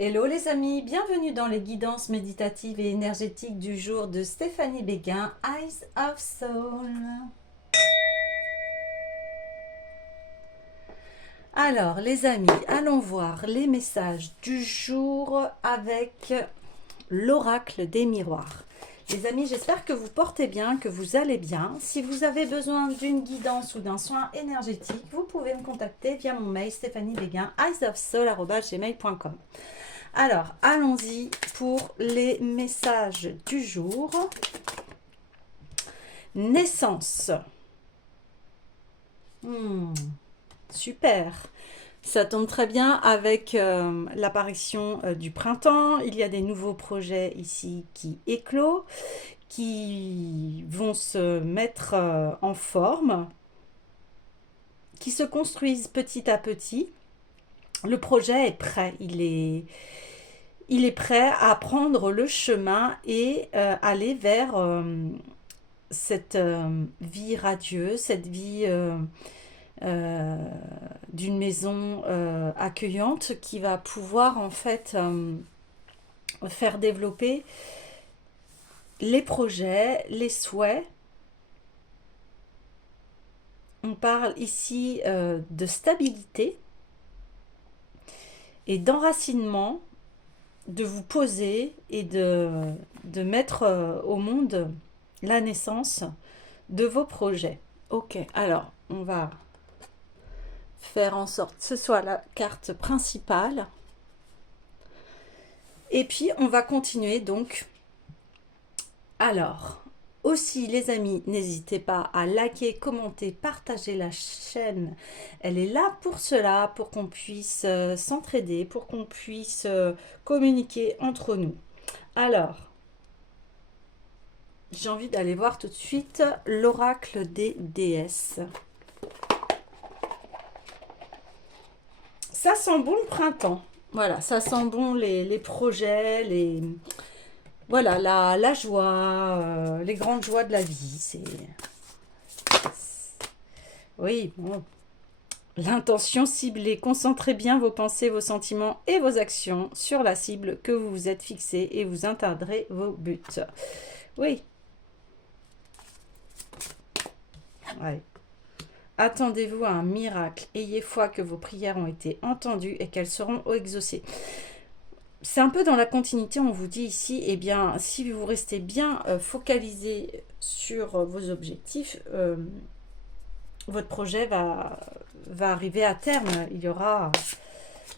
Hello les amis, bienvenue dans les guidances méditatives et énergétiques du jour de Stéphanie Béguin, Eyes of Soul. Alors les amis, allons voir les messages du jour avec l'oracle des miroirs. Les amis, j'espère que vous portez bien, que vous allez bien. Si vous avez besoin d'une guidance ou d'un soin énergétique, vous pouvez me contacter via mon mail stéphaniebéguin, eyesofsoul@gmail.com. Alors, allons-y pour les messages du jour. Naissance. Super. Ça tombe très bien avec l'apparition du printemps. Il y a des nouveaux projets ici qui éclosent, qui vont se mettre en forme, qui se construisent petit à petit. Le projet est prêt. Il est prêt à prendre le chemin et aller vers cette vie radieuse, cette vie d'une maison accueillante qui va pouvoir en fait faire développer les projets, les souhaits. On parle ici de stabilité et d'enracinement, de vous poser et de mettre au monde la naissance de vos projets. Ok, alors on va faire en sorte que ce soit la carte principale. Et puis on va continuer donc. Alors, aussi les amis, n'hésitez pas à liker, commenter, partager la chaîne. Elle est là pour cela, pour qu'on puisse s'entraider, pour qu'on puisse communiquer entre nous. Alors, j'ai envie d'aller voir tout de suite l'oracle des déesses. Ça sent bon le printemps. Voilà, ça sent bon les projets, voilà, la joie, les grandes joies de la vie. Oui, bon. L'intention ciblée. Concentrez bien vos pensées, vos sentiments et vos actions sur la cible que vous vous êtes fixée et vous atteindrez vos buts. Oui. Ouais. Attendez-vous à un miracle. Ayez foi que vos prières ont été entendues et qu'elles seront exaucées. C'est un peu dans la continuité, on vous dit ici, eh bien, si vous restez bien focalisé sur vos objectifs, votre projet va arriver à terme. Il n'y aura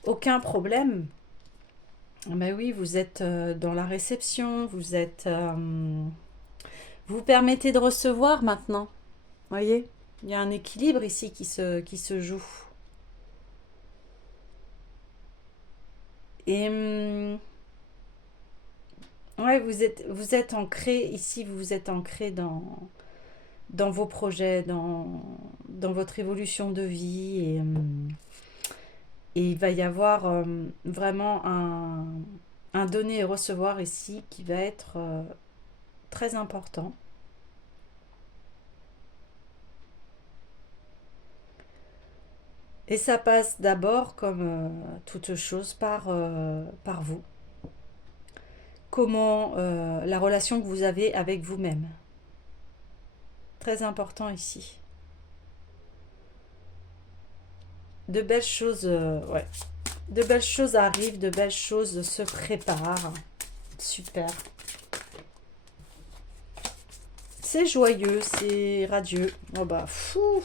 aucun problème. Mais oui, vous êtes dans la réception, vous permettez de recevoir maintenant. Voyez, il y a un équilibre ici qui se joue. Et ouais, vous êtes ancré ici, vous êtes ancré dans vos projets, dans votre évolution de vie. Et il va y avoir vraiment un donner et recevoir ici qui va être très important. Et ça passe d'abord, comme toute chose, par vous. Comment la relation que vous avez avec vous-même. Très important ici. De belles choses, ouais. De belles choses arrivent, de belles choses se préparent. Super. C'est joyeux, c'est radieux. Oh bah, fou.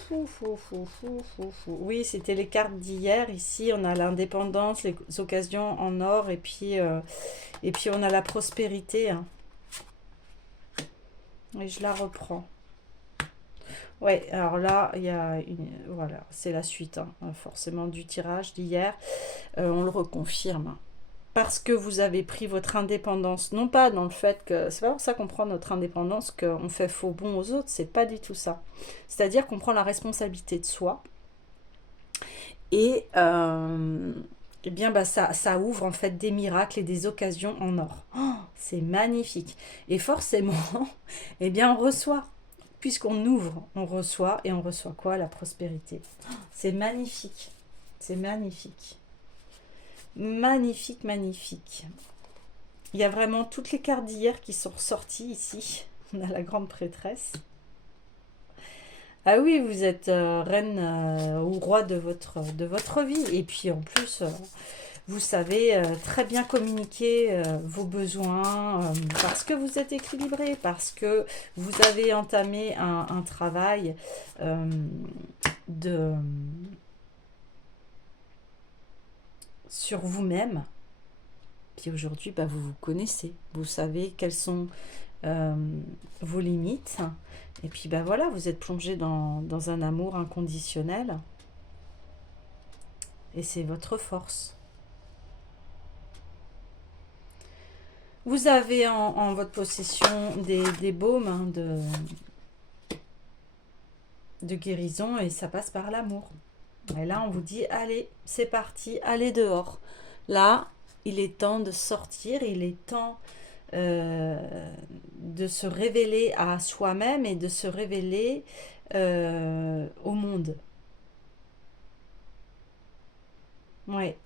Oui, c'était les cartes d'hier. Ici, on a l'indépendance, les occasions en or, et puis on a la prospérité. Hein. Et je la reprends. Ouais, alors là, il y a une... Voilà, c'est la suite, hein, forcément, du tirage d'hier. On le reconfirme. Parce que vous avez pris votre indépendance, non pas dans le fait que, c'est pas pour ça qu'on prend notre indépendance, qu'on fait faux bon aux autres, c'est pas du tout ça. C'est-à-dire qu'on prend la responsabilité de soi, et eh bien bah, ça ouvre en fait des miracles et des occasions en or. Oh, c'est magnifique. Et forcément, eh bien on reçoit. Puisqu'on ouvre, on reçoit, et on reçoit quoi? La prospérité. Oh, c'est magnifique. C'est magnifique. Magnifique, magnifique. Il y a vraiment toutes les cartes d'hier qui sont ressorties ici. On a la grande prêtresse. Ah oui, vous êtes reine ou roi de votre vie. Et puis en plus, vous savez très bien communiquer vos besoins parce que vous êtes équilibré, parce que vous avez entamé un travail euh, de, sur vous-même. Puis aujourd'hui, bah, vous vous connaissez. Vous savez quelles sont euh, vos limites. Et puis bah voilà, vous êtes plongé dans un amour inconditionnel. Et c'est votre force. Vous avez en votre possession des baumes hein, de guérison et ça passe par l'amour. Et là, on vous dit, allez, c'est parti, allez dehors. Là, il est temps de sortir, il est temps de se révéler à soi-même et de se révéler au monde. Ouais.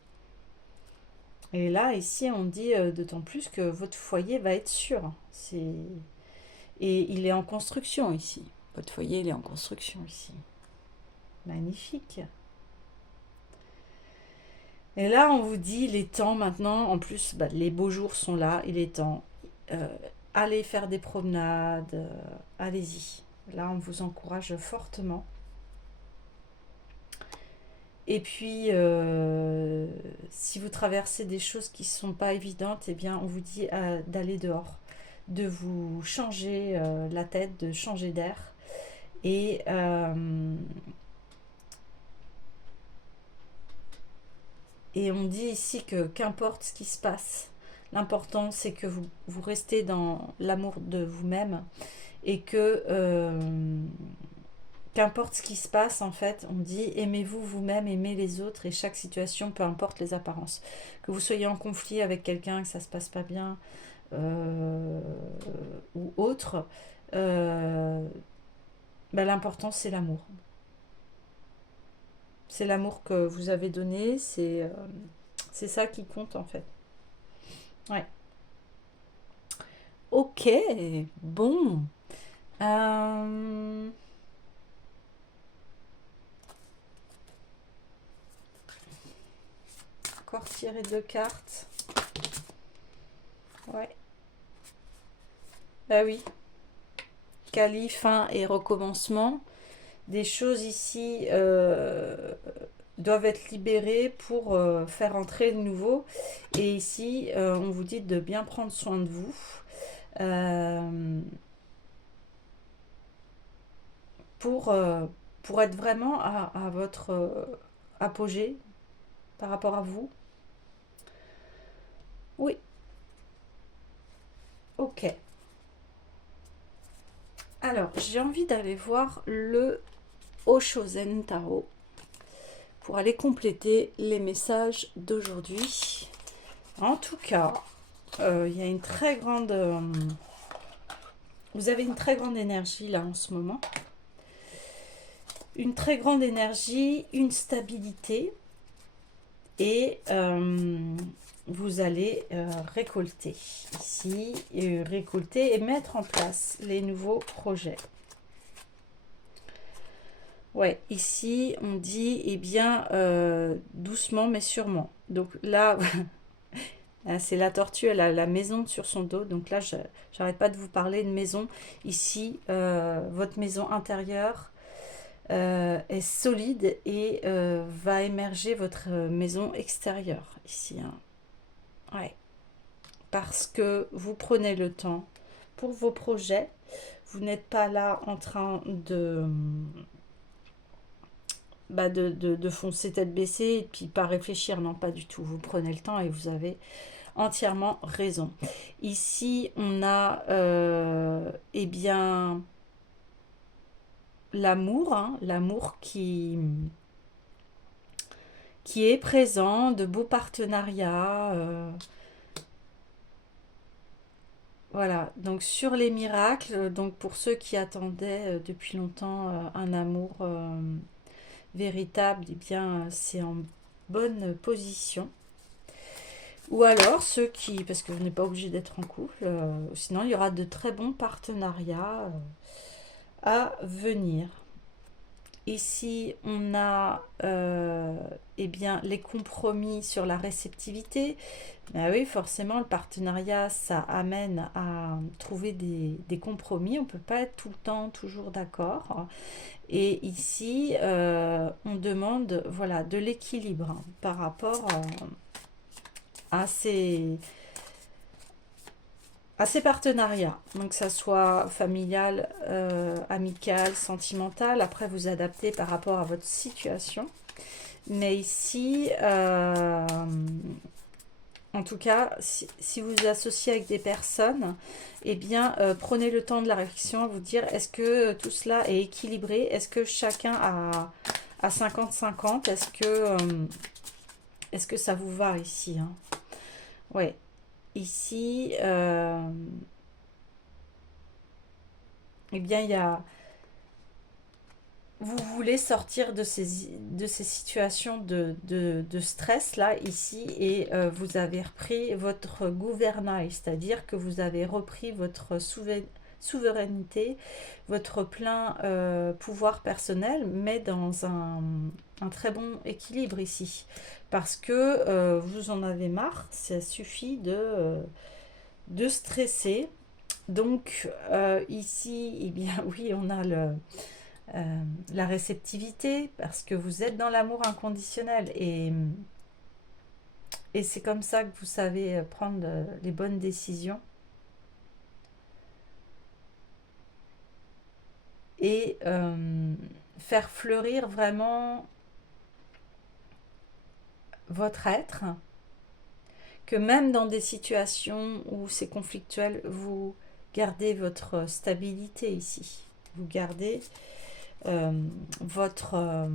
Et là, ici, on dit d'autant plus que votre foyer va être sûr. Et il est en construction ici. Votre foyer, il est en construction ici. Magnifique. Et là, on vous dit, il est temps maintenant, en plus, bah, les beaux jours sont là, il est temps. Euh, Allez faire des promenades, allez-y. Là, on vous encourage fortement. Et puis, si vous traversez des choses qui ne sont pas évidentes, eh bien, on vous dit d'aller dehors, de vous changer la tête, de changer d'air. Et, et on dit ici que qu'importe ce qui se passe, l'important c'est que vous restez dans l'amour de vous-même et que qu'importe ce qui se passe, en fait, on dit aimez-vous vous-même, aimez les autres et chaque situation, peu importe les apparences. Que vous soyez en conflit avec quelqu'un, que ça se passe pas bien euh, ou autre, euh, ben, l'important c'est l'amour. C'est l'amour que vous avez donné, c'est ça qui compte en fait. Ouais. Ok, bon. Euh, Encore tirer deux cartes. Ouais. Bah oui. Cali, fin et recommencement. Des choses ici doivent être libérées pour faire entrer le nouveau. Et ici, on vous dit de bien prendre soin de vous. euh, pour, euh, pour être vraiment à votre apogée par rapport à vous. Oui, ok. Alors, j'ai envie d'aller voir le Oshozen Tarot pour aller compléter les messages d'aujourd'hui. En tout cas, il y a une très grande... vous avez une très grande énergie là en ce moment. Une très grande énergie, une stabilité. Et vous allez récolter ici, récolter et mettre en place les nouveaux projets. Ouais, ici on dit, eh bien, doucement mais sûrement. Donc là, c'est la tortue, elle a la maison sur son dos. Donc là, j'arrête pas de vous parler de maison. Ici, votre maison intérieure est solide et va émerger votre maison extérieure ici. Hein. Ouais. Parce que vous prenez le temps pour vos projets. Vous n'êtes pas là en train de foncer tête baissée et puis pas réfléchir. Non, pas du tout. Vous prenez le temps et vous avez entièrement raison. Ici, on a eh bien l'amour, hein, l'amour qui est présent, de beaux partenariats. Voilà, donc sur les miracles, donc pour ceux qui attendaient depuis longtemps un amour véritable, eh bien c'est en bonne position. Ou alors ceux qui, parce que vous n'êtes pas obligé d'être en couple, sinon il y aura de très bons partenariats à venir. Ici, on a eh bien, les compromis sur la réceptivité. Ben oui, forcément, le partenariat, ça amène à trouver des compromis. On ne peut pas être tout le temps toujours d'accord. Et ici, on demande voilà, de l'équilibre par rapport à ces partenariats. Donc, que ça soit familial, amical, sentimental. Après, vous adaptez par rapport à votre situation. Mais ici, en tout cas, si vous vous associez avec des personnes, eh bien, prenez le temps de la réflexion à vous dire, est-ce que tout cela est équilibré? Est-ce que chacun a 50-50? Est-ce que ça vous va ici, hein? Ouais. Ici, eh bien, il y a... Vous voulez sortir de ces situations de stress là, ici, et vous avez repris votre gouvernail, c'est-à-dire que vous avez repris votre souveraineté, votre plein pouvoir personnel, mais dans un très bon équilibre ici. Parce que vous en avez marre, ça suffit de stresser. Donc ici, eh bien oui, on a la réceptivité, parce que vous êtes dans l'amour inconditionnel, et c'est comme ça que vous savez prendre les bonnes décisions et faire fleurir vraiment votre être, que même dans des situations où c'est conflictuel, vous gardez votre stabilité ici, vous gardez votre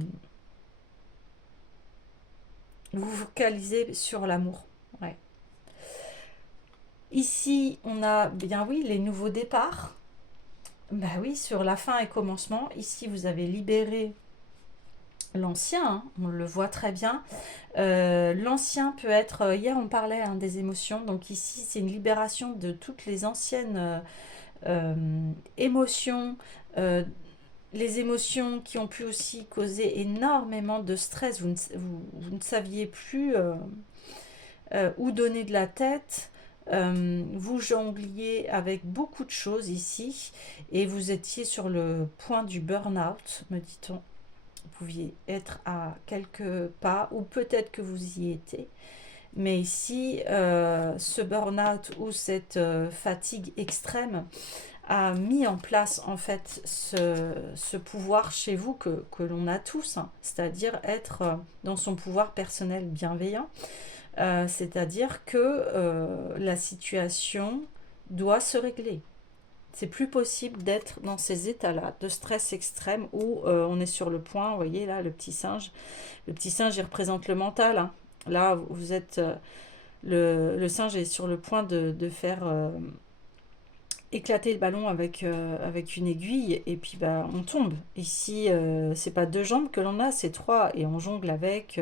vous vous focalisez sur l'amour. Ouais. Ici, on a bien oui les nouveaux départs. Bah oui, sur la fin et commencement. Ici, vous avez libéré l'ancien, hein, on le voit très bien. L'ancien peut être, hier on parlait hein, des émotions, donc ici c'est une libération de toutes les anciennes émotions, les émotions qui ont pu aussi causer énormément de stress. Vous ne saviez plus où donner de la tête. Vous jongliez avec beaucoup de choses ici et vous étiez sur le point du burn-out, me dit-on. Vous pouviez être à quelques pas ou peut-être que vous y étiez. Mais ici, ce burn-out ou cette fatigue extrême a mis en place en fait ce pouvoir chez vous que l'on a tous, hein, c'est-à-dire être dans son pouvoir personnel bienveillant. C'est-à-dire que la situation doit se régler. C'est plus possible d'être dans ces états-là de stress extrême où on est sur le point, vous voyez là, le petit singe. Le petit singe, il représente le mental, hein. Là, vous êtes... le singe est sur le point de faire éclater le ballon avec une aiguille et puis bah, on tombe. Ici, c'est pas deux jambes que l'on a, c'est trois. Et on jongle avec...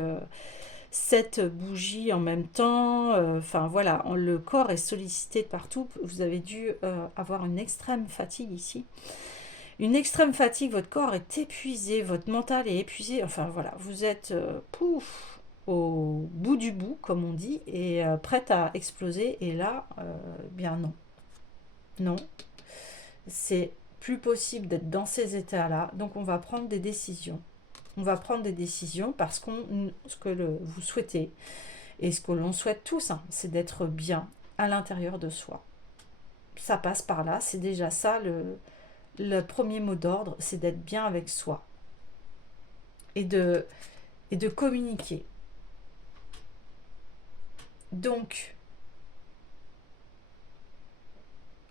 7 bougies en même temps, enfin voilà, le corps est sollicité de partout, vous avez dû avoir une extrême fatigue ici, une extrême fatigue, votre corps est épuisé, votre mental est épuisé, enfin voilà, vous êtes pouf, au bout du bout, comme on dit, et prête à exploser, et là, bien non, non, c'est plus possible d'être dans ces états-là, donc on va prendre des décisions. On va prendre des décisions parce ce que vous souhaitez et ce que l'on souhaite tous, hein, c'est d'être bien à l'intérieur de soi. Ça passe par là, c'est déjà ça le premier mot d'ordre, c'est d'être bien avec soi et de communiquer. Donc,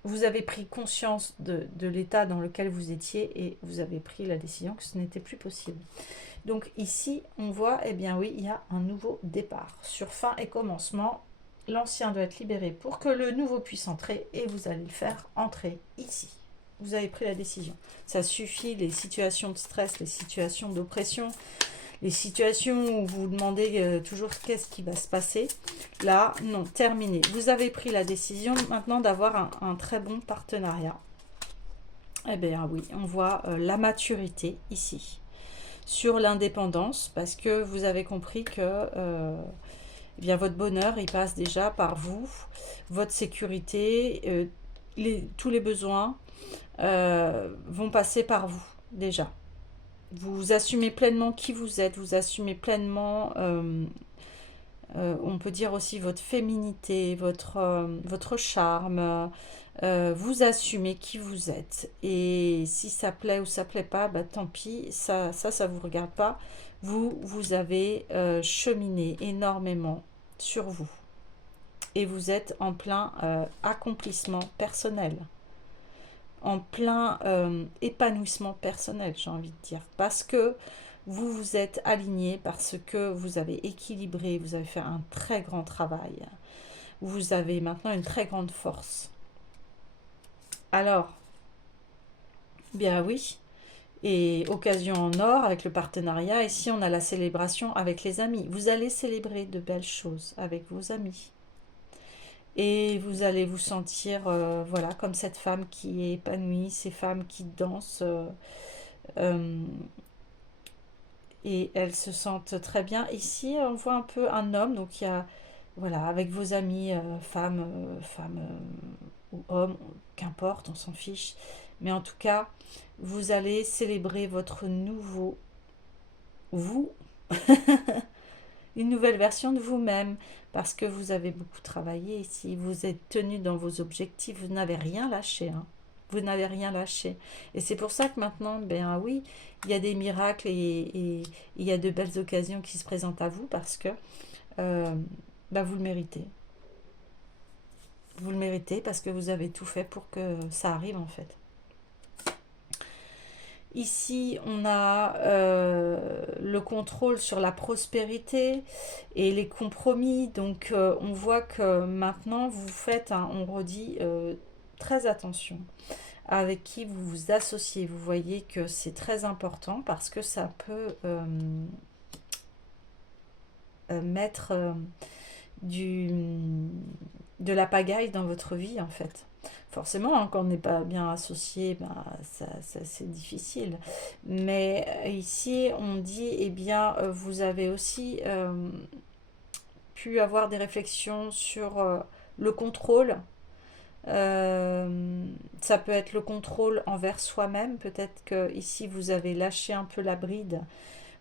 vous avez pris conscience de l'état dans lequel vous étiez et vous avez pris la décision que ce n'était plus possible. Donc ici, on voit, eh bien oui, il y a un nouveau départ. Sur fin et commencement, l'ancien doit être libéré pour que le nouveau puisse entrer et vous allez le faire entrer ici. Vous avez pris la décision. Ça suffit, les situations de stress, les situations d'oppression, les situations où vous vous demandez toujours qu'est-ce qui va se passer, là, non, terminé. Vous avez pris la décision maintenant d'avoir un très bon partenariat. Eh bien oui, on voit la maturité ici sur l'indépendance, parce que vous avez compris que eh bien, votre bonheur, il passe déjà par vous, votre sécurité, tous les besoins vont passer par vous déjà. Vous assumez pleinement qui vous êtes, vous assumez pleinement, on peut dire aussi votre féminité, votre charme, vous assumez qui vous êtes. Et si ça plaît ou ça plaît pas, bah, tant pis, ça vous regarde pas. Vous avez cheminé énormément sur vous. Et vous êtes en plein accomplissement personnel, en plein épanouissement personnel, j'ai envie de dire. Parce que vous vous êtes aligné, parce que vous avez équilibré, vous avez fait un très grand travail. Vous avez maintenant une très grande force. Alors, bien oui, et occasion en or avec le partenariat. Ici, on a la célébration avec les amis. Vous allez célébrer de belles choses avec vos amis. Et vous allez vous sentir, voilà, comme cette femme qui est épanouie, ces femmes qui dansent. Euh, et elles se sentent très bien. Ici, on voit un peu un homme, donc il y a, voilà, avec vos amis, femmes ou hommes, qu'importe, on s'en fiche. Mais en tout cas, vous allez célébrer votre nouveau vous, une nouvelle version de vous-même, parce que vous avez beaucoup travaillé ici, vous êtes tenu dans vos objectifs, vous n'avez rien lâché, hein. Vous n'avez rien lâché. Et c'est pour ça que maintenant, ben oui, il y a des miracles et il y a de belles occasions qui se présentent à vous parce que ben vous le méritez. Vous le méritez parce que vous avez tout fait pour que ça arrive en fait. Ici, on a le contrôle sur la prospérité et les compromis. Donc, on voit que maintenant, vous faites, on redit, très attention avec qui vous vous associez. Vous voyez que c'est très important parce que ça peut mettre du, de la pagaille dans votre vie, en fait. Forcément, hein, quand on n'est pas bien associé, ben, c'est difficile. Mais ici, on dit, eh bien, vous avez aussi pu avoir des réflexions sur le contrôle. Ça peut être le contrôle envers soi-même. Peut-être que ici, vous avez lâché un peu la bride.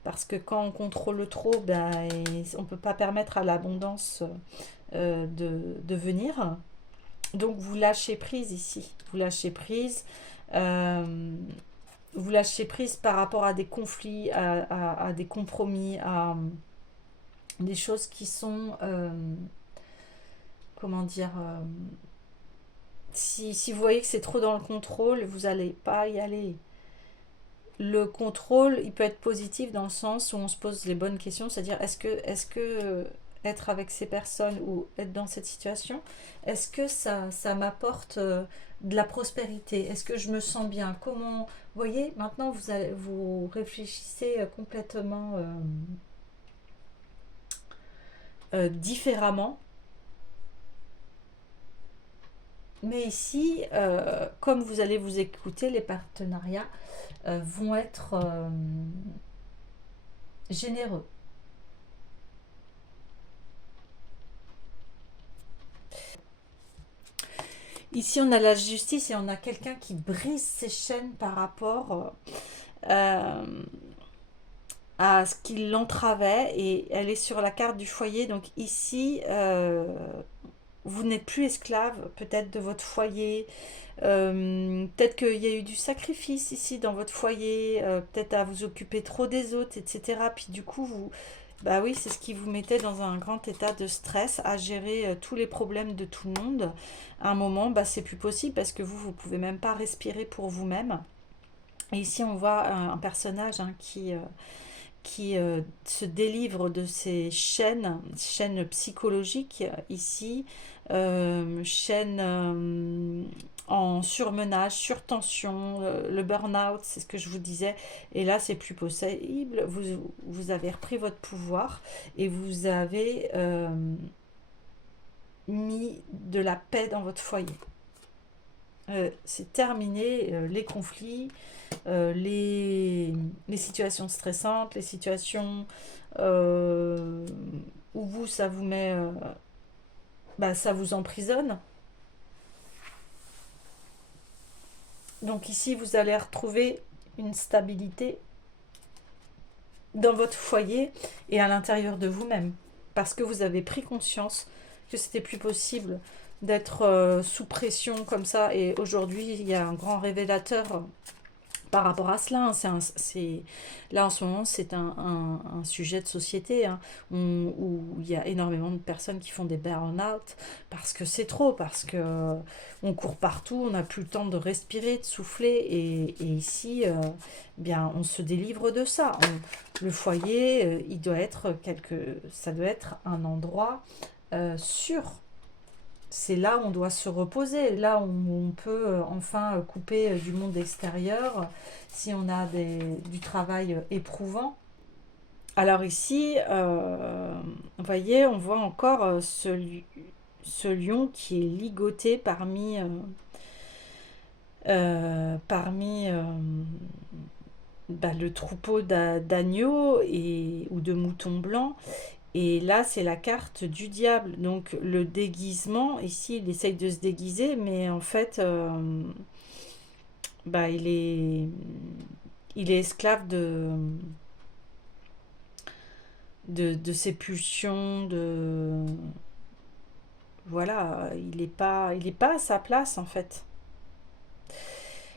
Parce que quand on contrôle trop, ben, on ne peut pas permettre à l'abondance de venir. Donc vous lâchez prise ici, vous lâchez prise, vous lâchez prise par rapport à des conflits, à des compromis, à des choses qui sont, comment dire, si vous voyez que c'est trop dans le contrôle, vous n'allez pas y aller. Le contrôle, il peut être positif dans le sens où on se pose les bonnes questions, c'est-à-dire est-ce que être avec ces personnes ou être dans cette situation, est-ce que ça m'apporte de la prospérité? Est-ce que je me sens bien? Comment, vous voyez, maintenant vous réfléchissez complètement différemment. Mais ici, comme vous allez vous écouter, les partenariats vont être généreux. Ici, on a la justice et on a quelqu'un qui brise ses chaînes par rapport à ce qui l'entravait et elle est sur la carte du foyer. Donc ici, vous n'êtes plus esclave peut-être de votre foyer. Peut-être qu'il y a eu du sacrifice ici dans votre foyer, peut-être à vous occuper trop des autres, etc. Puis du coup, bah oui, c'est ce qui vous mettait dans un grand état de stress à gérer tous les problèmes de tout le monde. À un moment, bah, c'est plus possible parce que vous pouvez même pas respirer pour vous-même. Et ici, on voit un personnage hein, qui se délivre de ces chaînes psychologiques ici, chaînes en surmenage, surtension, le burn-out, c'est ce que je vous disais. Et là, c'est plus possible. Vous avez repris votre pouvoir et vous avez mis de la paix dans votre foyer. C'est terminé, les conflits, les situations stressantes, les situations euh, où vous, ça vous met, ça vous emprisonne. Donc ici, vous allez retrouver une stabilité dans votre foyer et à l'intérieur de vous-même. Parce que vous avez pris conscience que c'était plus possible d'être sous pression comme ça. Et aujourd'hui, il y a un grand révélateur par rapport à cela. Là, en ce moment, c'est un sujet de société, hein, où il y a énormément de personnes qui font des burn-out parce que c'est trop, parce que on court partout, on n'a plus le temps de respirer, de souffler. Et ici, bien, on se délivre de ça. Le foyer, ça doit être un endroit sûr. C'est là où on doit se reposer, là où on peut enfin couper du monde extérieur si on a du travail éprouvant. Alors ici, vous voyez, on voit encore ce lion qui est ligoté parmi le troupeau d'agneaux ou de moutons blancs. Et là, c'est la carte du diable. Donc, le déguisement, ici, il essaye de se déguiser, mais en fait, il est esclave de ses pulsions, voilà, il est pas à sa place, en fait.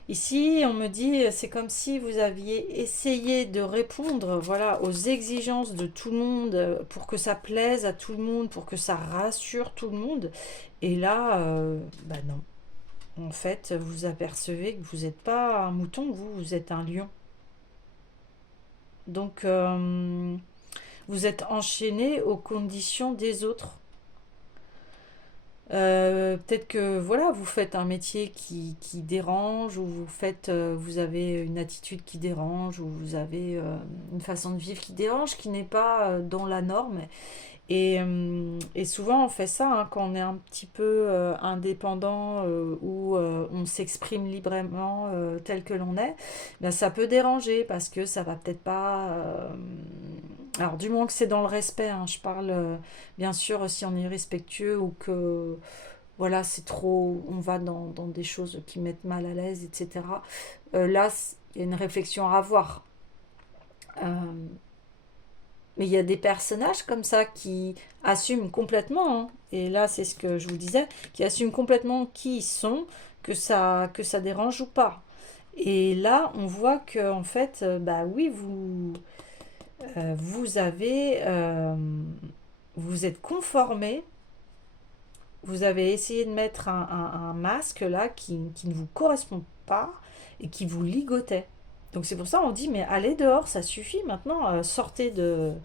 Ici, on me dit, c'est comme si vous aviez essayé de répondre, voilà, aux exigences de tout le monde pour que ça plaise à tout le monde, pour que ça rassure tout le monde. Et là, non. En fait, vous apercevez que vous n'êtes pas un mouton, vous êtes un lion. Donc, vous êtes enchaîné aux conditions des autres. Peut-être que voilà, vous faites un métier qui dérange, ou vous avez une attitude qui dérange, ou vous avez une façon de vivre qui dérange, qui n'est pas dans la norme. Et souvent on fait ça, hein, quand on est un petit peu indépendant, ou on s'exprime librement tel que l'on est, ben, ça peut déranger parce que ça va peut-être pas. Alors du moment que c'est dans le respect, hein, je parle bien sûr si on est respectueux ou que voilà, c'est trop, on va dans des choses qui mettent mal à l'aise, etc. Là, il y a une réflexion à avoir. Euh, mais il y a des personnages comme ça qui assument complètement, hein, et là c'est ce que je vous disais, qui assument complètement qui ils sont, que ça dérange ou pas. Et là, on voit que en fait, bah oui, vous avez, vous êtes conformé, vous avez essayé de mettre un masque là qui ne vous correspond pas et qui vous ligotait. Donc c'est pour ça on dit, mais allez dehors, ça suffit maintenant, sortez de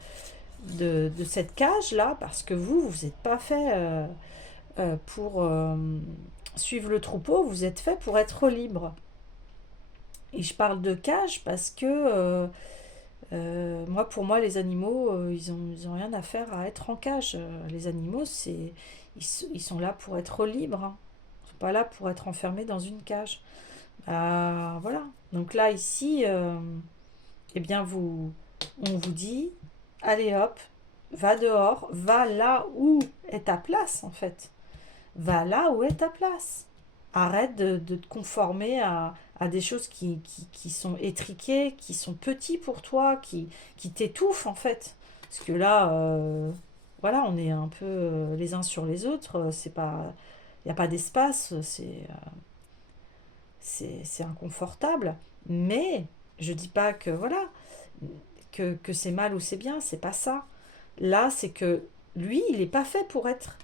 cette cage là, parce que vous n'êtes pas fait pour suivre le troupeau, vous êtes fait pour être libre. Et je parle de cage parce que pour moi, les animaux, ils ont rien à faire à être en cage. Les animaux, ils sont là pour être libres, hein. Ils sont pas là pour être enfermés dans une cage. Voilà. Donc là, ici, eh bien, on vous dit, allez hop, va dehors, va là où est ta place, en fait. Va là où est ta place. Arrête de te conformer à des choses qui sont étriquées, qui sont petits pour toi, qui t'étouffent, en fait. Parce que là, voilà, on est un peu les uns sur les autres. C'est pas, il n'y a pas d'espace, c'est inconfortable. Mais je dis pas que voilà, que c'est mal ou c'est bien, c'est pas ça. Là, c'est que lui, il n'est pas fait pour être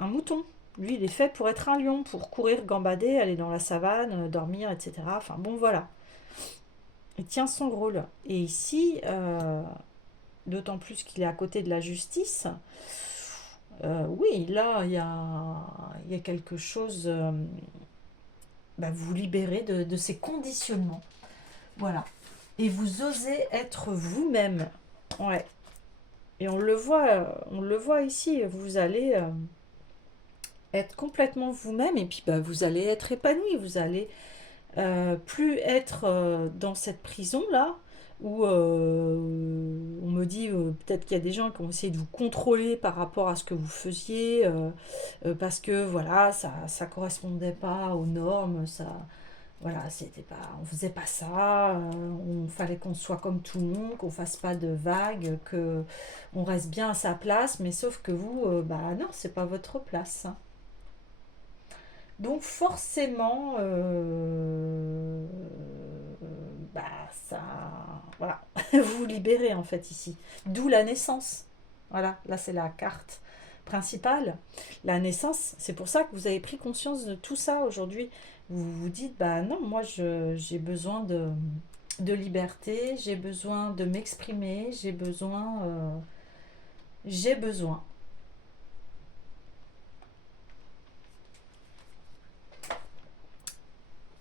un mouton. Lui, il est fait pour être un lion, pour courir, gambader, aller dans la savane, dormir, etc. Enfin bon, voilà. Il tient son rôle. Et ici, d'autant plus qu'il est à côté de la justice, oui, là, il y a quelque chose, vous libérez de ces conditionnements. Voilà. Et vous osez être vous-même. Ouais. Et on le voit ici, vous allez être complètement vous-même et puis vous allez être épanoui, vous allez plus être dans cette prison-là où on me dit peut-être qu'il y a des gens qui ont essayé de vous contrôler par rapport à ce que vous faisiez parce que voilà, ça correspondait pas aux normes, ça voilà, c'était pas, on faisait pas ça, on fallait qu'on soit comme tout le monde, qu'on fasse pas de vagues, que on reste bien à sa place, mais sauf que vous, non, c'est pas votre place, hein. Donc forcément, ça, voilà, vous vous libérez en fait ici. D'où la naissance. Voilà, là c'est la carte principale. La naissance, c'est pour ça que vous avez pris conscience de tout ça aujourd'hui. Vous vous dites, bah non, moi j'ai besoin de liberté, j'ai besoin de m'exprimer, j'ai besoin.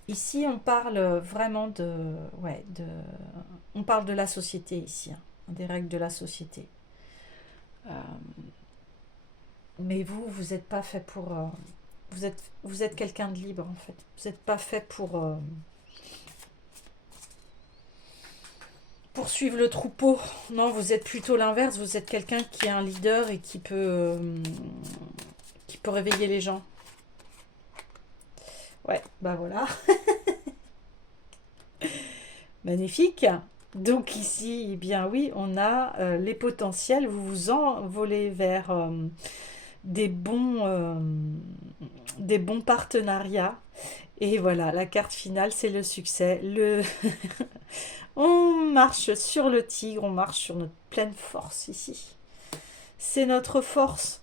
Ici, on parle vraiment on parle de la société ici, hein, des règles de la société. Euh, mais vous n'êtes pas fait pour, vous êtes quelqu'un de libre en fait. Vous n'êtes pas fait pour suivre le troupeau. Non, vous êtes plutôt l'inverse. Vous êtes quelqu'un qui est un leader et qui peut réveiller les gens. Ouais, bah voilà. Magnifique. Donc ici, eh bien oui, on a les potentiels. Vous vous envolez vers des des bons partenariats. Et voilà, la carte finale, c'est le succès. On marche sur le tigre, on marche sur notre pleine force ici. C'est notre force.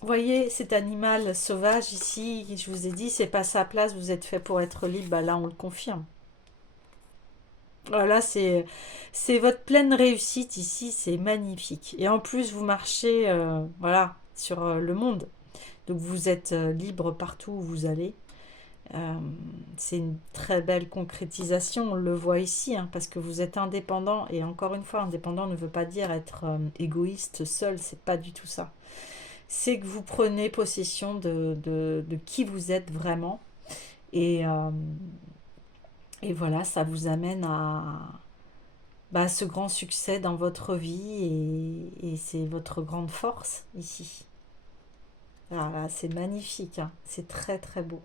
Vous voyez, cet animal sauvage ici, je vous ai dit, c'est pas sa place, vous êtes fait pour être libre, bah là on le confirme. Voilà, c'est votre pleine réussite ici, c'est magnifique. Et en plus, vous marchez voilà, sur le monde. Donc vous êtes libre partout où vous allez. Euh, c'est une très belle concrétisation, on le voit ici, hein, parce que vous êtes indépendant. Et encore une fois, indépendant ne veut pas dire être égoïste, seul, c'est pas du tout ça. C'est que vous prenez possession de qui vous êtes vraiment. Et, euh, et voilà, ça vous amène ce grand succès dans votre vie et c'est votre grande force ici. Ah, là, c'est magnifique, hein. C'est très très beau.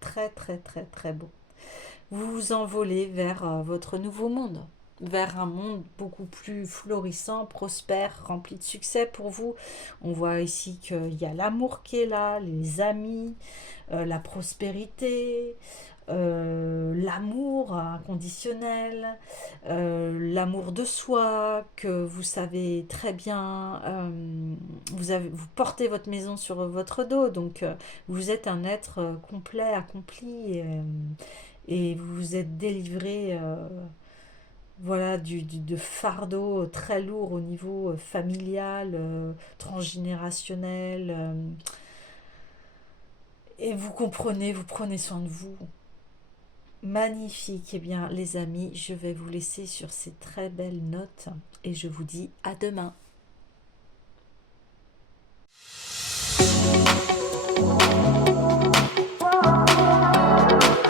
Très très très très beau. Vous vous envolez vers votre nouveau monde, vers un monde beaucoup plus florissant, prospère, rempli de succès pour vous. On voit ici qu'il y a l'amour qui est là, les amis, la prospérité, l'amour inconditionnel, l'amour de soi, que vous savez très bien, vous portez votre maison sur votre dos, donc vous êtes un être complet, accompli, et vous vous êtes délivré voilà, de fardeaux très lourds au niveau familial, transgénérationnel, et vous comprenez, vous prenez soin de vous. Magnifique. Eh bien, les amis, je vais vous laisser sur ces très belles notes et je vous dis à demain.